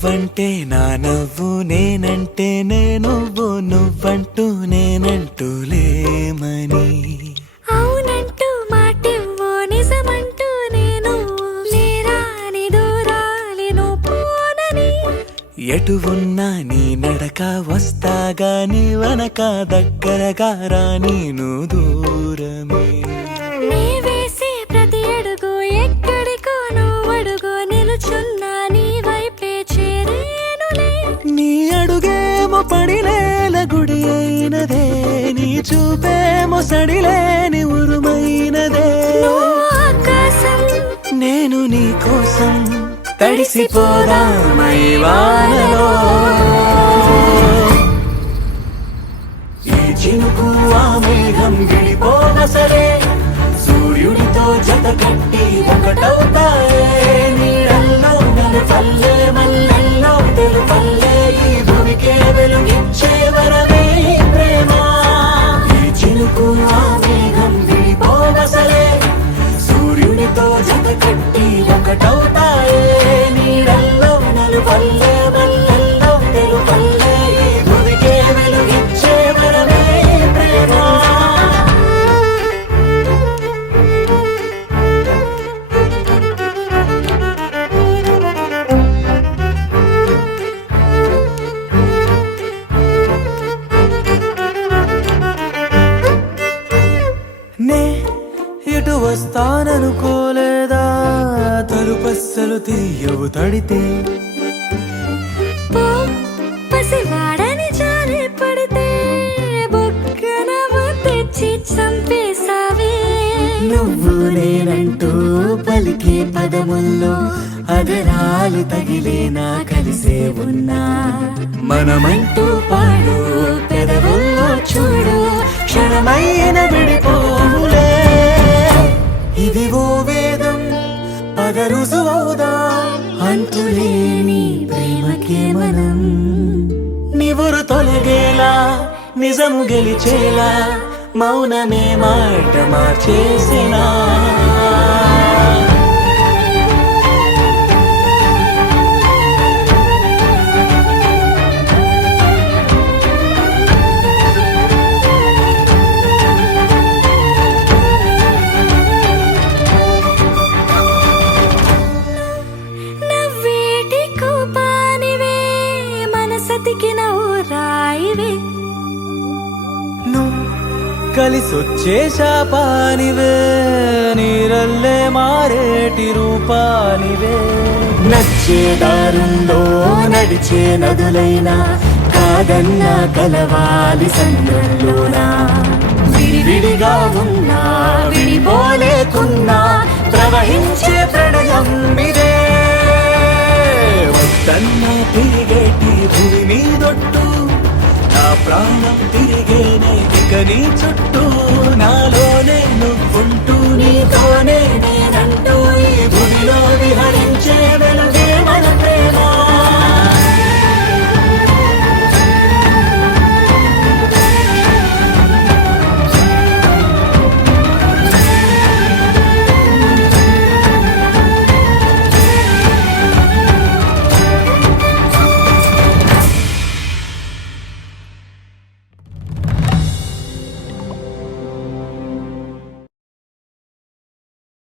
నువ్వంటే నా నవ్వు, నేనంటే నువ్వు, నువ్వంటూ నేనంటూ లేమని. అవునంటూ మాటివ్వు, నిజమంటూ నేను లేరాని దూరాలను పోనని. ఎటు ఉన్నా నీ నడక, వస్తాగా నీ వనక, దగ్గరగా రాని నువ్వు దూరమే. నీ వేసే ప్రతి అడుగు ఎక్కడికో నువ్వు అడుగు, నిలుచున్నా నీ వైపే చేరేనులే. నీ అడుగేమో పడినేల గుడి అయినదే, నీ చూపేమో సడిలేని ఉరుమైనదే. నువ్వు ఆకాశం, నేను నీ కోసం తడిసిపోదామై వానలో. ఈ చినుకు ఆ మేఘం విడిపోవసలే, సూర్యుడితో జత కట్టి ఒకటవుతాయే. నీడల్లో నలుపల్లె మల్లెల్లో తెలుపల్లె, ఈ భూమికే వెలుగిచ్చే వరమే ప్రేమ. ఈ చినుకు ఆ మేఘం విడిపోవసలే, సూర్యుడితో జత కట్టి ఒకటవుతాయే. నీడల్లో నలుపల్లె మల్లెల్లో తెలుపల్లె, ఈ భూమికే వెలుగిచ్చే వరమే ప్రేమ. నే ఇటు వస్తాననుకోలేదా, తలుపస్సలు తీయవు తడితే. పో పసివాడని జాలి పడితే, బొక్కన తెచ్చి చంపేశావే. నువ్వు నేనంటూ పలికే పదముల్లో అదరాలు తగిలేనా కలిసే ఉన్నా. మనమంటూ పాడు పెదవుల్లో చూడు, క్షణమైన విడిపోవులే. ఇది ఓ వేదం పద రుజువవుదా, అంతులేని ప్రేమకే మనం. నివురు తొలగేలా నిజము గెలిచేలా, మౌనమే మాట మార్చేసినా. నవ్వేటి కోపానివే, మనసతికి నవ్వు రాయివే. నువ్వు కలిసొచ్చే శాపానివే, నీరల్లే మారేటి రూపానివే. నచ్చే దారుల్లో నడిచే నదులైనా, కాదన్నా కలవాలి సంద్రంలోనా. విడివిడిగా ఉన్నా విడిపోలేకున్నా, ప్రవహించే ప్రణయం ఇదే. వద్దన్నా తిరిగేటి భూమి మీదొట్టు, నా ప్రాణం తిరిగేనే ఇక నీ చుట్టూ. నాలోనే నువ్వుంటూ నీతోనే నేనంటూ, ఈ భూమిలో విహరించే